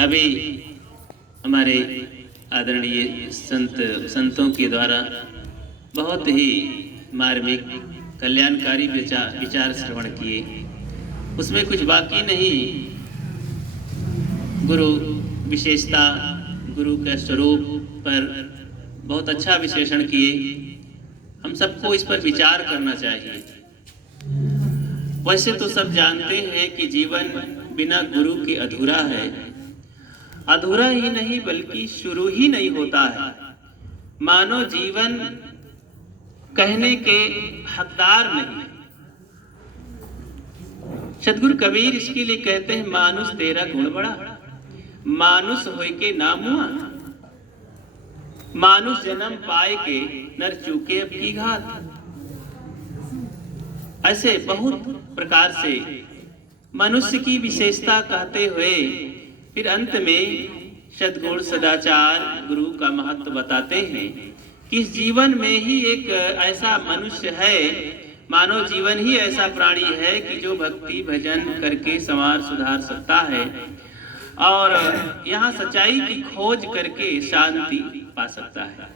अभी हमारे आदरणीय संतों के द्वारा बहुत ही मार्मिक कल्याणकारी विचार श्रवण किए, उसमें कुछ बाकी नहीं। गुरु विशेषता, गुरु के स्वरूप पर बहुत अच्छा विश्लेषण किए। हम सबको इस पर विचार करना चाहिए। वैसे तो सब जानते हैं कि जीवन बिना गुरु के अधूरा है। अधूरा ही नहीं बल्कि शुरू ही नहीं होता है। मानो जीवन कहने के हकदार नहीं। सदगुरु कबीर इसके लिए कहते हैं, मानुष तेरा गुण बड़ा, मानुष होय के नामुआ, मानुष जन्म पाए के नर चूके अब की घात। ऐसे बहुत प्रकार से मनुष्य की विशेषता कहते हुए फिर अंत में सद्गुण सदाचार गुरु का महत्व बताते हैं कि इस जीवन में ही एक ऐसा मनुष्य है, मानव जीवन ही ऐसा प्राणी है कि जो भक्ति भजन करके समाज सुधार सकता है और यहाँ सच्चाई की खोज करके शांति पा सकता है।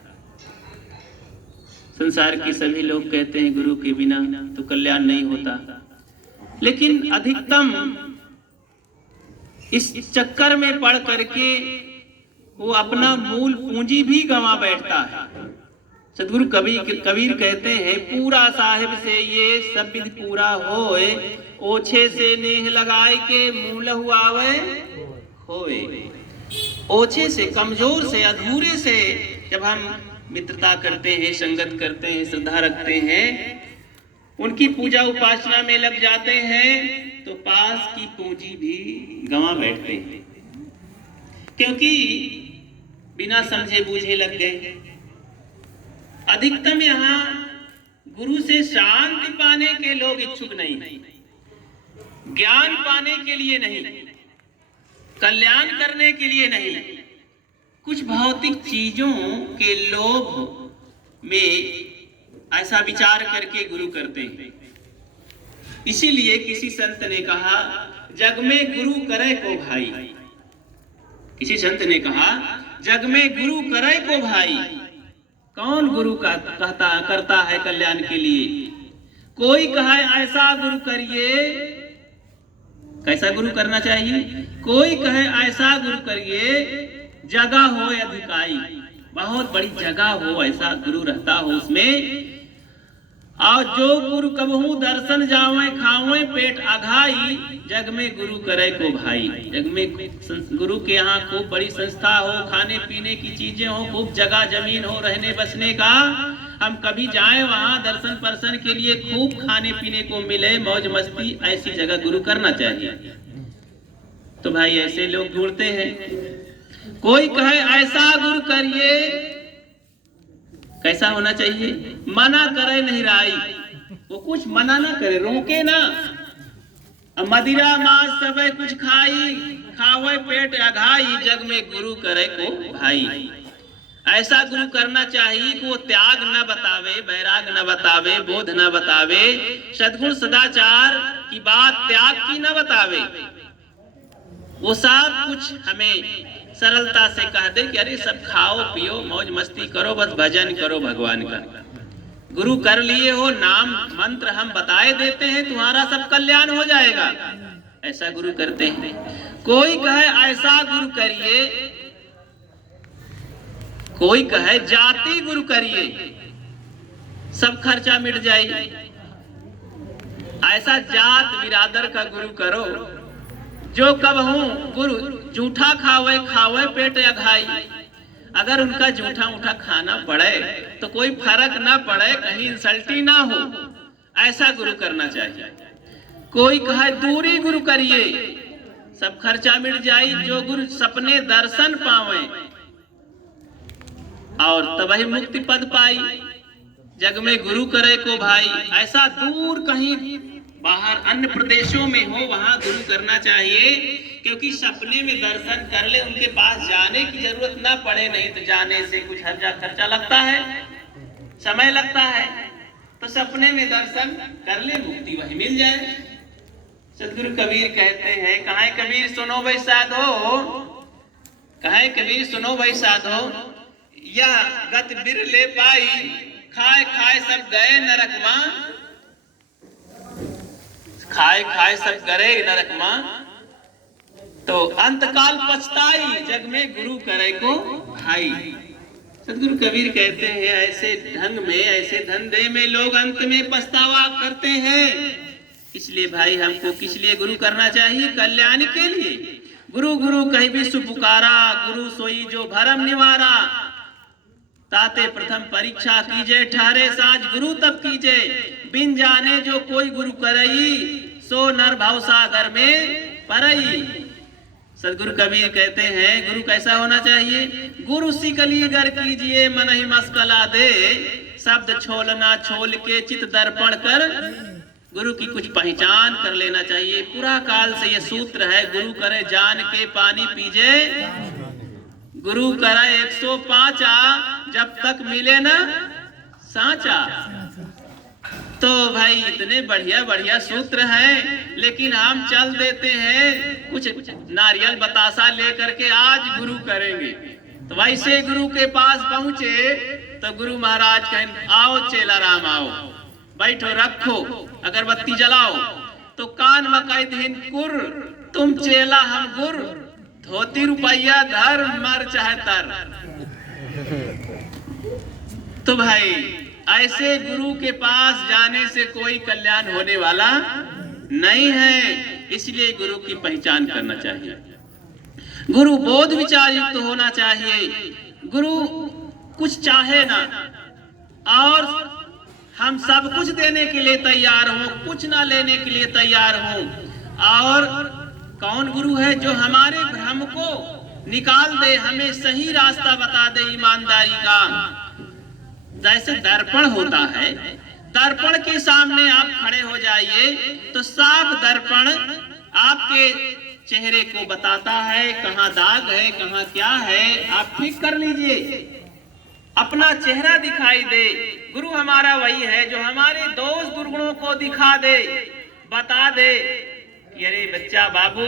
संसार के सभी लोग कहते हैं गुरु के बिना तो कल्याण नहीं होता, लेकिन अधिकतम इस चक्कर में पड़ करके वो अपना मूल पूंजी भी गंवा बैठता है। सदगुरु कबीर कहते हैं, पूरा साहिब से ये सब विधि पूरा होए, ओछे से नेह लगाए के मूल हुआवे होए। ओछे से, कमजोर से, अधूरे से जब हम मित्रता करते हैं, संगत करते हैं, श्रद्धा रखते हैं, उनकी पूजा उपासना में लग जाते हैं तो पास की पूंजी भी गंवा बैठते हैं, क्योंकि बिना समझे बूझे लग गए। अधिकतम यहाँ गुरु से शांति पाने के लोग इच्छुक नहीं, ज्ञान पाने के लिए नहीं, कल्याण करने के लिए नहीं, कुछ भौतिक चीजों के लोभ में ऐसा विचार करके गुरु करते हैं। इसीलिए किसी संत ने कहा, जग में गुरु करे को भाई। किसी संत ने कहा, जग में गुरु करे को भाई। कौन गुरु का करता है कल्याण के लिए? कोई कहे ऐसा गुरु करिए, कैसा गुरु करना चाहिए? कोई कहे ऐसा गुरु करिए, जगह हो अधिकाई, बहुत बड़ी जगह हो, ऐसा गुरु रहता हो उसमें। और जो गुरु कबहू दर्शन जावे खावे पेट अघाई, जग में गुरु करे को भाई। जग में गुरु के यहाँ खूब बड़ी संस्था हो, खाने पीने की चीजें हो, खूब जगह जमीन हो रहने बसने का, हम कभी जाएं वहां दर्शन पर्शन के लिए, खूब खाने पीने को मिले, मौज मस्ती, ऐसी जगह गुरु करना चाहिए। तो भाई ऐसे लोग ढूंढते हैं। कोई कहे ऐसा गुरु करिए, कैसा होना चाहिए? मना करे नहीं राई, वो कुछ मना ना करे, रोके ना। मदिरा मांस सबे कुछ खाई, खावे पेट अघाई, जग में गुरु करे को भाई। ऐसा गुरु करना चाहिए कि वो त्याग न बतावे, बैराग न बतावे, बोध न बतावे, सद्गुण सदाचार की बात त्याग की न बतावे। वो सब कुछ हमें सरलता से कह दे कि अरे सब खाओ पियो मौज मस्ती करो, बस भजन करो भगवान का। गुरु कर लिए हो, नाम मंत्र हम बताए देते हैं, तुम्हारा सब कल्याण हो जाएगा, ऐसा गुरु करते हैं। कोई कहे ऐसा गुरु करिए, कोई कहे जाति गुरु करिए, सब खर्चा मिट जाए। ऐसा जात बिरादर का गुरु करो जो कबहू गुरु जूठा खावे खावे पेट अघाई। अगर उनका जूठा उठा खाना पड़े तो कोई फर्क ना पड़े, कहीं इंसल्टी ना हो, ऐसा गुरु करना चाहिए। कोई कहे दूरी गुरु करिए, सब खर्चा मिट जाए, जो गुरु सपने दर्शन पावे और तबही मुक्ति पद पाई। जग में गुरु करे को भाई। ऐसा दूर कहीं बाहर अन्य प्रदेशों में हो, वहां गुरु करना चाहिए, क्योंकि सपने में दर्शन कर ले, उनके पास जाने की जरूरत ना पड़े। नहीं तो जाने से कुछ खर्चा लगता है, समय लगता है, तो सपने में दर्शन कर ले, मुक्ति वही मिल जाए। सदगुरु कबीर कहते हैं, कहाँ कबीर सुनो भाई साधो, कहे कबीर सुनो भाई साधो, यह गत बिर ले पाई, खाए खाए सब गए नरक मां, खाए खाए सब गए नरक मां, तो अंतकाल पछताई, जग में गुरु करे को भाई। सदगुरु कबीर कहते हैं ऐसे ढंग में, ऐसे धंधे में लोग अंत में पछतावा करते हैं। इसलिए भाई हमको किस लिए गुरु करना चाहिए? कल्याण के लिए। गुरु गुरु कहीं भी सुपुकारा, गुरु सोई जो भरम निवारा, ताते प्रथम परीक्षा कीजे, ठहरे साज गुरु तब कीजे, बिन जाने जो कोई गुरु करई, सो नर भाव सागर में परई। सदगुरु कबीर कहते हैं गुरु कैसा होना चाहिए? गुरु सिकली गर कीजिए, मन ही मस्कला दे, शब्द छोलना छोल के चित दर्पण कर, गुरु की कुछ पहचान कर लेना चाहिए। पूरा काल से ये सूत्र है, गुरु करे जान के पानी पीजे, गुरु करे 105, जब तक मिले ना सांचा। तो भाई इतने बढ़िया बढ़िया सूत्र हैं, लेकिन हम चल देते हैं कुछ नारियल बतासा लेकर के आज गुरु करेंगे। तो वैसे गुरु के पास पहुंचे तो गुरु महाराज कहें आओ चेला राम आओ, बैठो रखो अगरबत्ती जलाओ, तो कान मकाई दिन कुर, तुम चेला हम गुर, धोती रुपया धर मर चाहे तर। तो भाई ऐसे गुरु के पास जाने से कोई कल्याण होने वाला नहीं है। इसलिए गुरु की पहचान करना चाहिए, गुरु बोध विचार युक्त होना चाहिए। गुरु कुछ चाहे ना और हम सब कुछ देने के लिए तैयार हों, कुछ ना लेने के लिए तैयार हों। और कौन गुरु है? जो हमारे भ्रम को निकाल दे, हमें सही रास्ता बता दे ईमानदारी का। जैसे दर्पण होता है, दर्पण के सामने आप खड़े हो जाइए तो साफ दर्पण आपके चेहरे को बताता है कहाँ दाग है, कहाँ क्या है, आप ठीक कर लीजिए, अपना चेहरा दिखाई दे। गुरु हमारा वही है जो हमारे दोष दुर्गुणों को दिखा दे, बता दे कि अरे बच्चा बाबू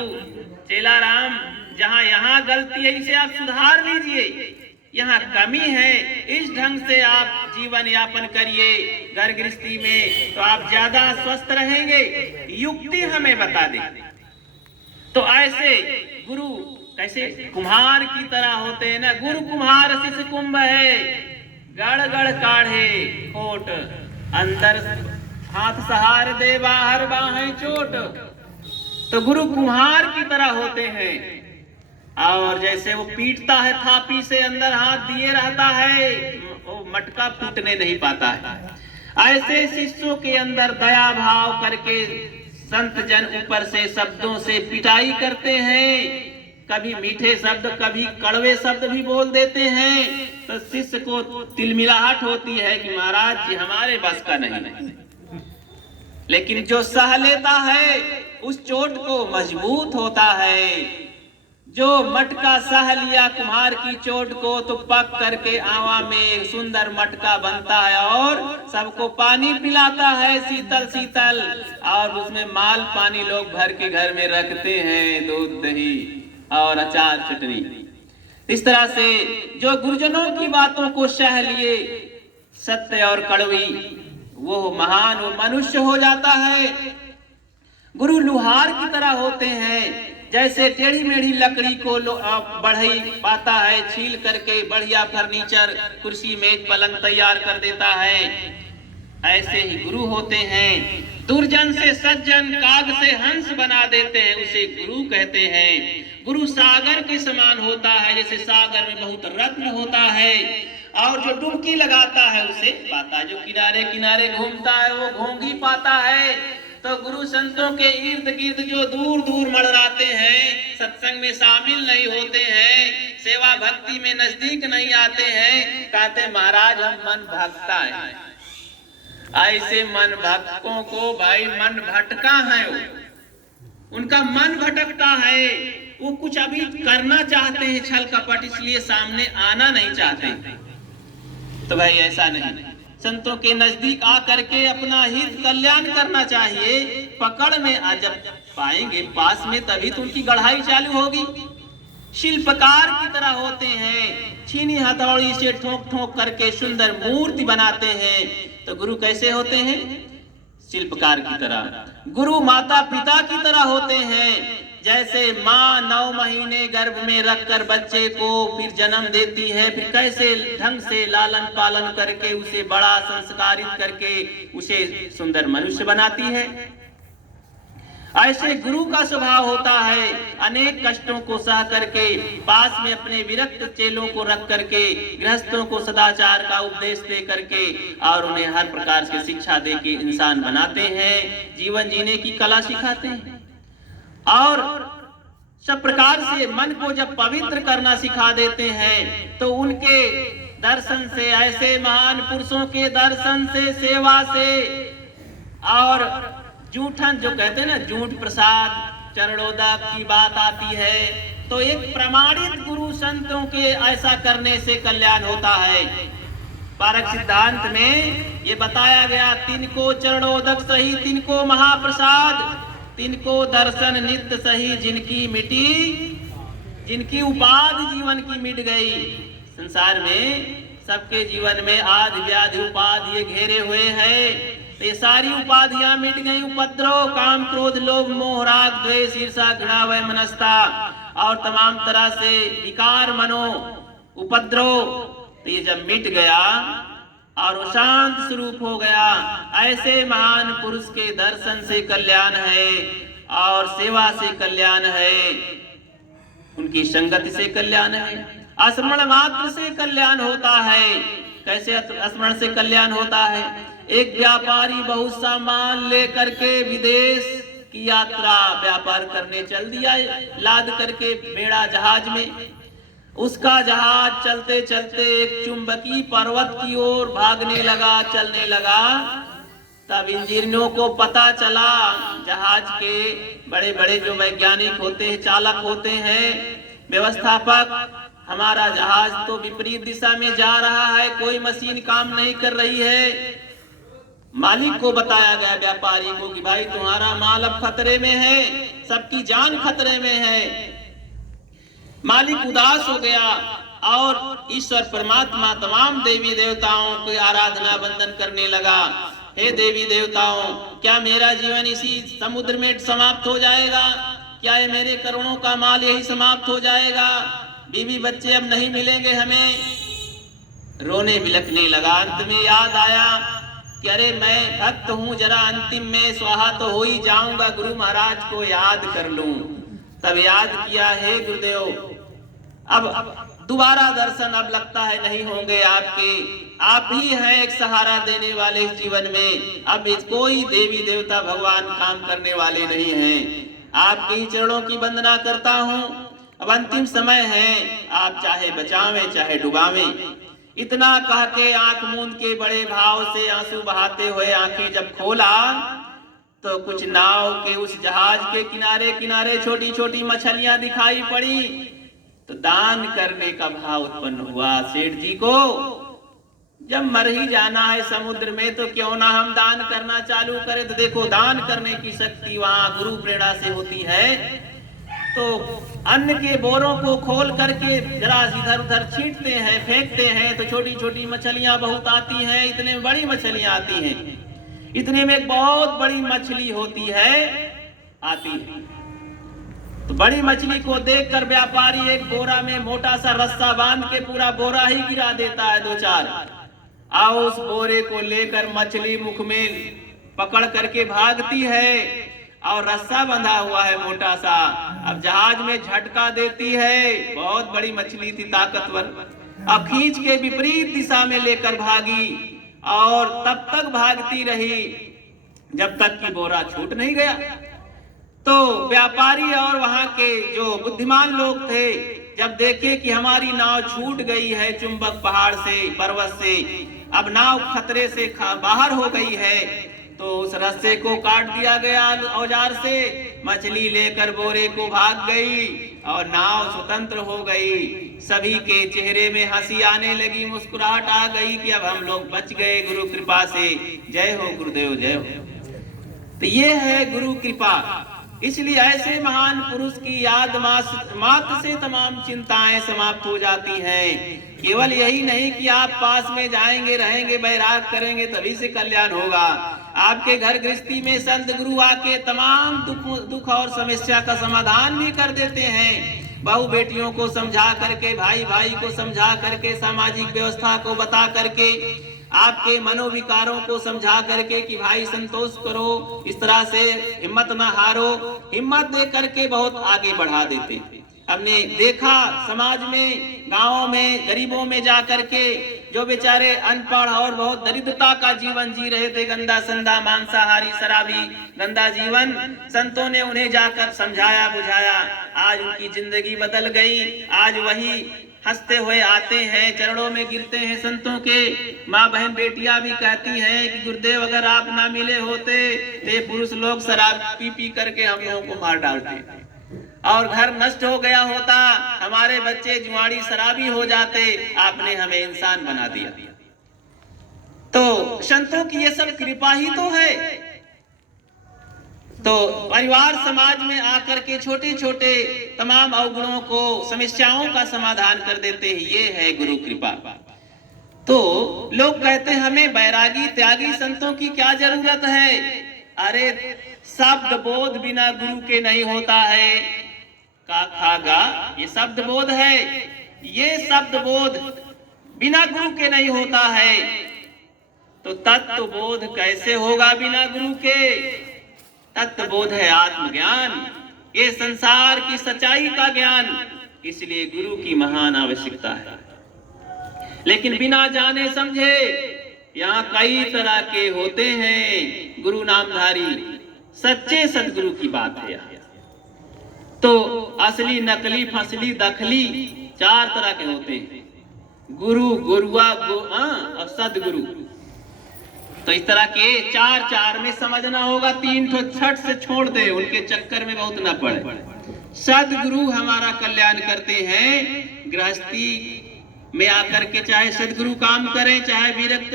चेला राम, जहाँ यहाँ गलती है इसे आप सुधार लीजिए, यहाँ कमी है, इस ढंग से आप जीवन यापन करिए घर गृहस्थी में तो आप ज्यादा स्वस्थ रहेंगे, युक्ति हमें बता दे। तो ऐसे गुरु कैसे कुम्हार की तरह होते हैं ना, गुरु कुम्हार शिष्य कुंभ है, गड़ गड़ काढ़े खोट, अंदर हाथ सहार दे बाहर बाहें चोट। तो गुरु कुम्हार की तरह होते हैं, और जैसे वो पीटता है थापी से अंदर हाथ दिए रहता है, वो मटका फूटने नहीं पाता है। ऐसे शिष्यों के अंदर दया भाव करके संत जन ऊपर से शब्दों से पिटाई करते हैं, कभी मीठे शब्द कभी कड़वे शब्द भी बोल देते हैं। तो शिष्य को तिलमिलाहट होती है कि महाराज जी हमारे बस का नहीं। लेकिन जो सह लेता है उस चोट को मजबूत होता है। जो मटका सह लिया कुम्हार की चोट को तो पक करके आवा में सुंदर मटका बनता है और सबको पानी पिलाता है शीतल शीतल, और उसमें माल पानी लोग भर के घर में रखते हैं, दूध दही और अचार चटनी। इस तरह से जो गुरुजनों की बातों को सह लिए सत्य और कड़वी, वो महान वो मनुष्य हो जाता है। गुरु लुहार की तरह होते हैं, जैसे टेढ़ी मेढ़ी लकड़ी को बढ़ई पाता है, छील करके बढ़िया फर्नीचर कुर्सी मेज पलंग तैयार कर देता है, ऐसे ही गुरु होते हैं। दुर्जन से सज्जन काग से हंस बना देते हैं, उसे गुरु कहते हैं। गुरु सागर के समान होता है, जैसे सागर में बहुत रत्न होता है, और जो डुबकी लगाता है उसे पाता, जो किनारे किनारे घूमता है वो घोंघी पाता है। तो गुरु संतों के इर्द गिर्द जो दूर दूर मंडराते हैं, सत्संग में शामिल नहीं होते हैं, सेवा भक्ति में नजदीक नहीं आते हैं, कहते महाराज हम मन भटकता है। ऐसे मन भक्तों को भाई मन भटका है, उनका मन भटकता है, वो कुछ अभी करना चाहते हैं छल कपट, इसलिए सामने आना नहीं चाहते। तो भाई ऐसा नहीं, संतों के नजदीक आकर के अपना हित कल्याण करना चाहिए। पकड़ में जब पाएंगे पास में तभी तो उनकी गढ़ाई चालू होगी। शिल्पकार की तरह होते हैं, छीनी हथौड़ी से ठोक ठोक करके सुंदर मूर्ति बनाते हैं। तो गुरु कैसे होते हैं? शिल्पकार की तरह। गुरु माता पिता की तरह होते हैं। जैसे माँ 9 महीने गर्भ में रखकर बच्चे को फिर जन्म देती है, फिर कैसे ढंग से लालन पालन करके उसे बड़ा संस्कारित करके उसे सुंदर मनुष्य बनाती है, ऐसे गुरु का स्वभाव होता है। अनेक कष्टों को सह करके पास में अपने विरक्त चेलों को रख करके गृहस्थों को सदाचार का उपदेश दे करके और उन्हें हर प्रकार से शिक्षा दे के इंसान बनाते हैं, जीवन जीने की कला सिखाते हैं। और सब प्रकार से मन को जब पवित्र करना सिखा देते हैं तो उनके दर्शन से, ऐसे महान पुरुषों के दर्शन से, सेवा से और जूठन जो कहते हैं ना, जूठ प्रसाद चरणोदक की बात आती है, तो एक प्रमाणित गुरु संतों के ऐसा करने से कल्याण होता है। पारक सिद्धांत में ये बताया गया, तिनको चरणोदक सही तिनको महाप्रसाद, तिनको दर्शन नित्य सही जिनकी मिटी, जिनकी उपाधि जीवन की मिट गई। संसार में सबके जीवन में आदि व्याधि उपाधि घेरे हुए हैं, ये सारी उपाधियां मिट गई। उपद्रव, काम, क्रोध, लोभ, मोह, राग, द्वेष, ईर्ष्या, घृणा, वह मनस्ता और तमाम तरह से विकार, मनो उपद्रव, तो ये जब मिट गया और वो शांत स्वरूप हो गया, ऐसे महान पुरुष के दर्शन से कल्याण है और सेवा से कल्याण है, उनकी संगति से कल्याण है, स्मरण मात्र से कल्याण होता है। कैसे स्मरण से कल्याण होता है? एक व्यापारी बहुत सामान लेकर के विदेश की यात्रा व्यापार करने चल दिया, लाद करके बेड़ा जहाज में। उसका जहाज चलते चलते एक चुंबकीय पर्वत की ओर भागने लगा, चलने लगा। तब इंजीनियरों को पता चला, जहाज के बड़े बड़े जो वैज्ञानिक होते हैं, चालक होते हैं, व्यवस्थापक, हमारा जहाज तो विपरीत दिशा में जा रहा है, कोई मशीन काम नहीं कर रही है। मालिक को बताया गया, व्यापारी को, कि भाई तुम्हारा माल अब खतरे में है, सबकी जान खतरे में है। मालिक उदास हो गया और ईश्वर परमात्मा तमाम देवी देवताओं की आराधना वंदन करने लगा। हे देवी देवताओं, क्या मेरा जीवन इसी समुद्र में समाप्त हो जाएगा? क्या ये मेरे करोड़ों का माल यही समाप्त हो जाएगा? बीवी बच्चे अब नहीं मिलेंगे हमें? रोने बिलखने लगा। अंत में याद आया कि अरे मैं भक्त हूँ, जरा अंतिम में स्वाहा तो हो ही जाऊंगा, गुरु महाराज को याद कर लूं। तब याद किया, हे गुरुदेव, अब दोबारा दर्शन अब लगता है नहीं होंगे आपके, आप ही हैं एक सहारा देने वाले इस जीवन में। अब कोई देवी देवता भगवान काम करने वाले नहीं हैं, आपके ही चरणों की वंदना करता हूँ। अब अंतिम समय है, आप चाहे बचावें चाहे डुबावें। इतना कह के आंख मूंद के बड़े भाव से आंसू बहाते हुए आंखें जब खोला तो कुछ नाव के उस जहाज के किनारे किनारे छोटी छोटी मछलियां दिखाई पड़ी। तो दान करने का भाव उत्पन्न हुआ सेठ जी को। जब मर ही जाना है समुद्र में तो क्यों ना हम दान करना चालू करें। तो देखो, दान करने की शक्ति वहां गुरु प्रेरणा से होती है। तो अन्न के बोरों को खोल करके जरा इधर उधर छींटते हैं, फेंकते हैं, तो छोटी छोटी मछलियां बहुत आती हैं। इतने में बड़ी मछलियां आती हैं, इतने में एक बहुत बड़ी मछली होती है, आती है। तो बड़ी मछली को देखकर व्यापारी एक बोरा में मोटा सा रस्सा बांध के पूरा बोरा ही गिरा देता है, 2-4। आओ उस बोरे को लेकर मछली मुख में पकड़ करके भागती है और रस्सा बंधा हुआ है मोटा सा। अब जहाज में झटका देती है, बहुत बड़ी मछली थी, ताकतवर। अब खींच के विपरीत दिशा में लेकर भागी और तब तक भागती रही जब तक कि बोरा छूट नहीं गया। तो व्यापारी और वहां के जो बुद्धिमान लोग थे, जब देखे कि हमारी नाव छूट गई है चुंबक पहाड़ से, पर्वत से, अब नाव खतरे से बाहर हो गई है, तो उस रस्से को काट दिया गया औजार से। मछली लेकर बोरे को भाग गई और नाव स्वतंत्र हो गई। सभी के चेहरे में हंसी आने लगी, मुस्कुराहट आ गई कि अब हम लोग बच गए गुरु कृपा से। जय हो गुरुदेव, जय हो। तो ये है गुरु कृपा। इसलिए ऐसे महान पुरुष की याद मात्र से तमाम चिंताएं समाप्त हो जाती हैं। केवल यही नहीं कि आप पास में जाएंगे, रहेंगे, बैराग करेंगे तभी से कल्याण होगा। आपके घर गृहस्थी में संत गुरु आके तमाम दुख और समस्या का समाधान भी कर देते हैं। बहू बेटियों को समझा करके, भाई भाई को समझा करके, सामाजिक व्यवस्था को बता करके, आपके मनोविकारों को समझा करके कि भाई संतोष करो, इस तरह से हिम्मत ना हारो, हिम्मत दे करके बहुत आगे बढ़ा देते। हमने देखा समाज में, गांवों में, गरीबों में जा करके जो बेचारे अनपढ़ और बहुत दरिद्रता का जीवन जी रहे थे, गंदा संदा, मांसाहारी, शराबी, गंदा जीवन, संतों ने उन्हें जाकर समझाया बुझाया। आज उनकी जिंदगी बदल गई। आज वही हंसते हुए आते हैं, चरणों में गिरते हैं संतों के। माँ बहन बेटियां भी कहती हैं कि गुरुदेव अगर आप ना मिले होते तो ये पुरुष लोग शराब पी पी करके हम लोगों को मार डालते और घर नष्ट हो गया होता, हमारे बच्चे जुआड़ी शराबी हो जाते, आपने हमें इंसान बना दिया। तो संतों की ये सब कृपा ही तो है। तो परिवार समाज में आकर के छोटे छोटे तमाम अवगुणों को, समस्याओं का समाधान कर देते हैं। ये है गुरु कृपा। तो लोग कहते हैं हमें बैरागी त्यागी संतों की क्या जरूरत है। अरे शब्द बोध बिना गुरु के नहीं होता है। का खागा ये शब्द बोध है, ये शब्द बोध बिना गुरु के नहीं होता है। तो तत्व बोध कैसे होगा बिना गुरु के। तत्व बोध है आत्मज्ञान, ये संसार की सच्चाई का ज्ञान। इसलिए गुरु की महान आवश्यकता है। लेकिन बिना जाने समझे यहाँ कई तरह के होते हैं गुरु नामधारी। सच्चे सदगुरु की बात है यहाँ। तो असली, नकली, फसली, दखली चार तरह के होते हैं। गुरु, गुरुआ, और सदगुरु। तो इस तरह के चार में समझना होगा। 3 ठो छठ से छोड़ दे, उनके चक्कर में बहुत न पड़े। सदगुरु हमारा कल्याण करते हैं। गृहस्थी में आकर के चाहे सदगुरु काम करें, चाहे विरक्त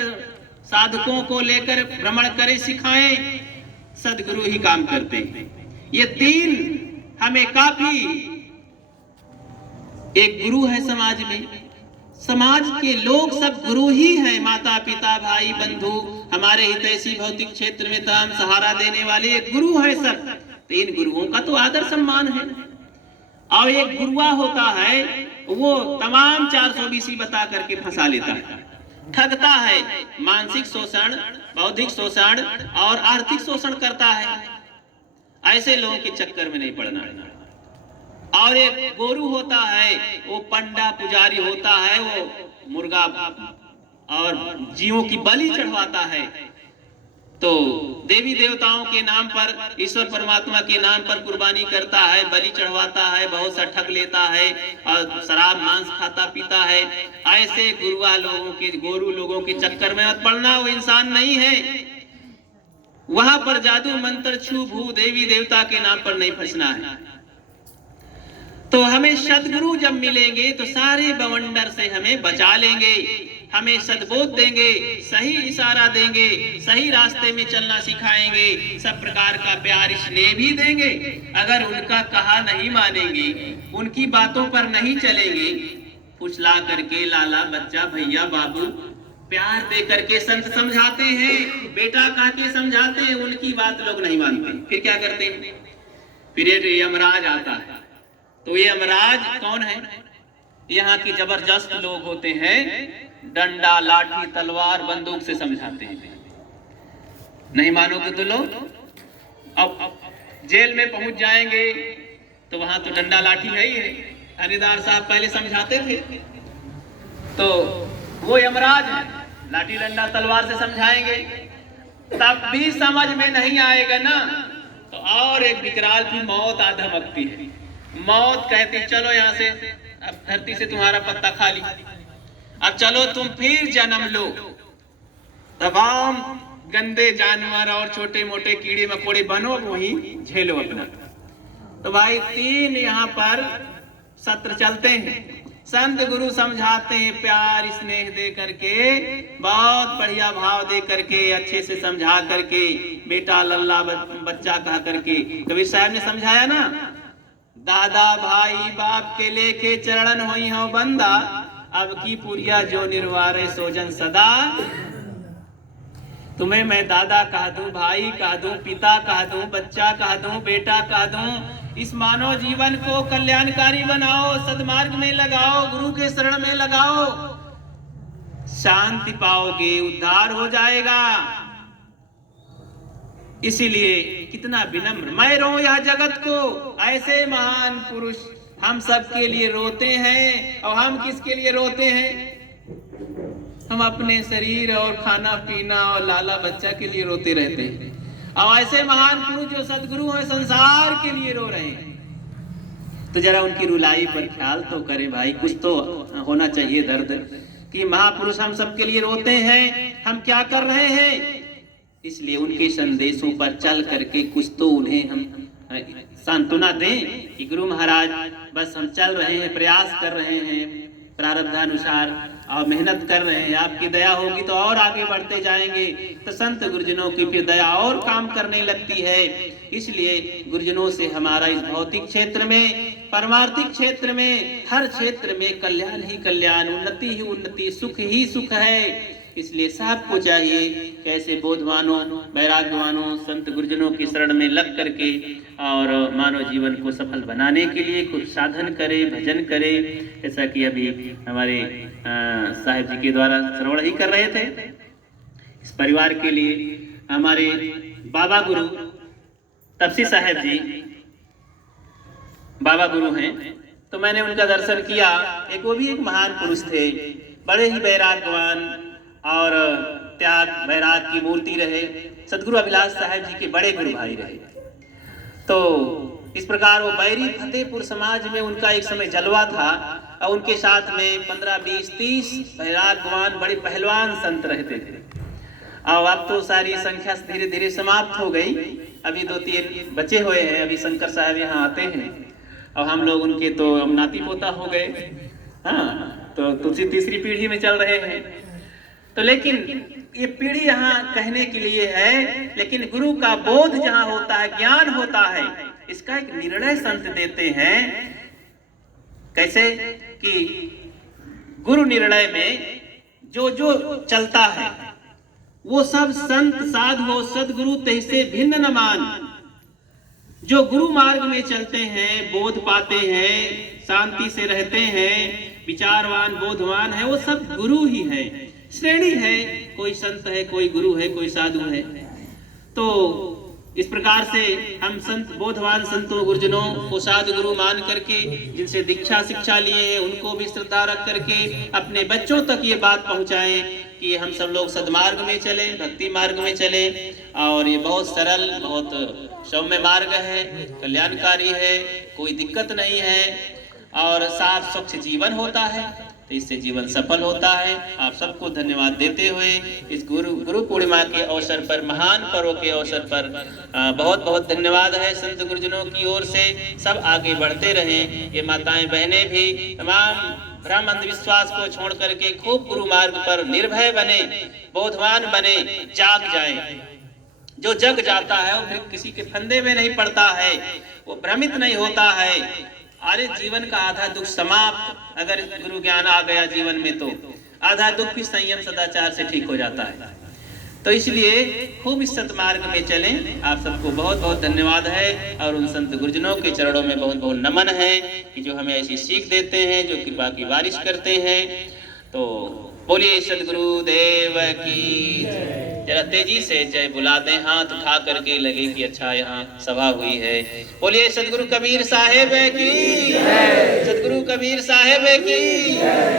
साधकों को लेकर भ्रमण करें, सिखाएं, सदगुरु ही काम करते हैं। ये 3 हमें काफी। एक गुरु है समाज में, समाज के लोग सब गुरु ही हैं। माता पिता, भाई, बंधु, हमारे हितैषी भौतिक क्षेत्र में तमाम सहारा देने वाले एक गुरु है सब। तो इन गुरुओं का तो आदर सम्मान है। और एक गुरुआ होता है, वो तमाम 420 बता करके फंसा लेता है, ठगता है, मानसिक शोषण, बौद्धिक शोषण और आर्थिक शोषण करता है। ऐसे लोगों के चक्कर में नहीं पड़ना है। और एक गुरु होता है, वो पंडा पुजारी होता है, वो मुर्गा और जीवों की बलि चढ़वाता है। तो देवी देवताओं के नाम पर, ईश्वर परमात्मा के नाम पर कुर्बानी करता है, बलि चढ़वाता है, बहुत सा ठग लेता है और शराब मांस खाता पीता है। ऐसे गुरुआ लोगों के, गोरू लोगों के चक्कर में मत पड़ना। वो इंसान नहीं है। वहां पर जादू मंत्र छू भू देवी देवता के नाम पर नहीं फंसना है। तो हमें सदगुरु जब मिलेंगे तो सारे बवंडर से हमें बचा लेंगे, हमें सद्बोध देंगे, सही इशारा देंगे, सही रास्ते में चलना सिखाएंगे, सब प्रकार का प्यार स्नेह भी देंगे। अगर उनका कहा नहीं मानेंगे, उनकी बातों पर नहीं चलेंगे, फुसला करके लाला, बच्चा, भैया, बाबू प्यार दे करके संत समझाते हैं, बेटा कह के समझाते हैं, उनकी बात लोग नहीं मानते। फिर क्या करते हैं? फिर यमराज आता है। तो ये यमराज कौन है? यहाँ के जबरदस्त लोग होते हैं, डंडा, लाठी, तलवार, बंदूक से समझाते हैं। नहीं मानोगे तो लोग अब जेल में पहुंच जाएंगे। तो वहां तो डंडा लाठी है ही है। थानेदार साहब पहले समझाते थे। तो वो यमराज है, लाठी डंडा तलवार से समझाएंगे, तब भी समझ में नहीं आएगा ना। तो और एक विकराल भी मौत आ धमकती है। मौत कहती चलो यहाँ से, अब धरती से तुम्हारा पत्ता खाली, अब चलो तुम फिर जन्म लो। तमाम गंदे जानवर और छोटे मोटे कीड़े मकोड़े बनो, वही झेलो अपना। तो भाई 3 यहाँ पर सत्र चलते हैं। संत गुरु समझाते हैं प्यार स्नेह दे करके, बहुत बढ़िया भाव दे करके, अच्छे से समझा करके, बेटा लल्ला बच्चा कहा करके। कबीर साहब ने समझाया ना, दादा भाई बाप के लेके चरण होई हो बंदा, अब की पुरिया जो निर्वारे सोजन सदा। तुम्हें मैं दादा कह दूं, भाई कह दूं, पिता कह दूं, बच्चा कह दूं, बेटा कह दूं, इस मानव जीवन को कल्याणकारी बनाओ, सद्मार्ग में लगाओ, गुरु के शरण में लगाओ, शांति पाओगे, उद्धार हो जाएगा। इसीलिए कितना विनम्र, मैं रो यह जगत को, ऐसे महान पुरुष हम सब के लिए रोते हैं। और हम किसके लिए रोते हैं? हम अपने शरीर और खाना पीना और लाला बच्चा के लिए रोते रहते हैं। और ऐसे महान पुरुष जो सदगुरु हैं, संसार के लिए रो रहे हैं। तो जरा उनकी रुलाई पर ख्याल तो करें भाई, कुछ तो होना चाहिए दर्द कि महापुरुष हम सबके लिए रोते हैं, हम क्या कर रहे हैं? इसलिए उनके संदेशों पर चल करके कुछ तो उन्हें हम सांत्वना दें कि गुरु महाराज बस हम चल रहे हैं, प्रयास कर रहे हैं, प्रारब्धानुसार और मेहनत कर रहे हैं, आपकी दया होगी तो और आगे बढ़ते जाएंगे। तो संत गुरुजनों की फिर दया और काम करने लगती है। इसलिए गुरुजनों से हमारा इस भौतिक क्षेत्र में, परमार्थिक क्षेत्र में, हर क्षेत्र में कल्याण ही कल्याण, उन्नति ही उन्नति, सुख ही सुख है। इसलिए सबको चाहिए कि ऐसे बोधवानों, वैराग्यवानों, संत गुरुजनों की शरण में लग करके और मानव जीवन को सफल बनाने के लिए कुछ साधन करे, भजन करे। ऐसा कि अभी हमारे साहिब जी के द्वारा श्रवण ही कर रहे थे। इस परिवार के लिए हमारे बाबा गुरु तपसी साहेब जी बाबा गुरु हैं, तो मैंने उनका दर्शन किया। एक वो भी एक महान पुरुष थे, बड़े ही वैराग्यवान और त्याग वैराग की मूर्ति रहे। सदगुरु अभिलाष साहेब जी के बड़े गुरु भाई रहे। तो इस प्रकार वो बैरी फतेहपुर समाज में उनका एक समय जलवा था और उनके साथ में 15, 20, 30 वैराग्यवान बड़े पहलवान संत रहते थे। और अब तो सारी संख्या धीरे धीरे समाप्त हो गई, अभी 2-3 बचे हुए हैं। अभी शंकर साहब यहाँ आते हैं और हम लोग उनके तो नाती पोता हो गए। हाँ, तो तीसरी पीढ़ी में चल रहे हैं। तो लेकिन ये पीढ़ी यहाँ कहने के लिए है, लेकिन गुरु का बोध जहाँ होता है, ज्ञान होता है, इसका एक निर्णय संत देते हैं। कैसे कि गुरु निर्णय में जो जो चलता है वो सब संत साधु सदगुरु तैसे भिन्न न मान। जो गुरु मार्ग में चलते हैं, बोध पाते हैं, शांति से रहते हैं, विचारवान बोधवान है, वो सब गुरु ही है। श्रेणी है, कोई संत है, कोई गुरु है, कोई साधु है। तो इस प्रकार से हम संत बोधवान संतों गुरुजनों को साधु गुरु मान करके, जिनसे दीक्षा शिक्षा लिए हैं, उनको भी श्रद्धा रख करके अपने बच्चों तक ये बात पहुंचाएं कि हम सब लोग सद्मार्ग में चले, भक्ति मार्ग में चले। और ये बहुत सरल, बहुत सौम्य मार्ग है, कल्याणकारी है, कोई दिक्कत नहीं है और साफ स्वच्छ जीवन होता है। तो इससे जीवन सफल होता है। आप सबको धन्यवाद देते हुए इस गुरु पूर्णिमा के अवसर पर, महान पर्व के अवसर पर बहुत बहुत धन्यवाद है संत गुरुजनों की ओर से। सब आगे बढ़ते रहें। ये माताएं बहनें भी तमाम भ्रम अंधविश्वास को छोड़ करके खूब गुरु मार्ग पर निर्भय बने, बोधवान बने, जाग जाएं। जो जग जाता है वो फिर किसी के फंदे में नहीं पड़ता है, वो भ्रमित नहीं होता है। अरे जीवन का आधा दुख समाप्त, अगर गुरु ज्ञान आ गया जीवन में तो आधा दुख भी संयम सदाचार से ठीक हो जाता है। तो इसलिए खूब इस सतमार्ग में चलें। आप सबको बहुत बहुत धन्यवाद है और उन संत गुरुजनों के चरणों में बहुत बहुत नमन है कि जो हमें ऐसी सीख देते हैं, जो कृपा की बारिश करते हैं। तो बोलिए सदगुरु देव की। जरा तेजी से जय बुला दें, हाथ उठा करके लगे कि अच्छा यहाँ सभा हुई है। बोलिए सदगुरु कबीर साहेब की, सदगुरु कबीर साहेब की,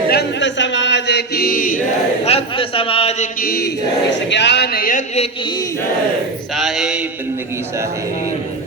संत समाज की, भक्त समाज की, इस ज्ञान यज्ञ की साहेब बंदगी साहेब।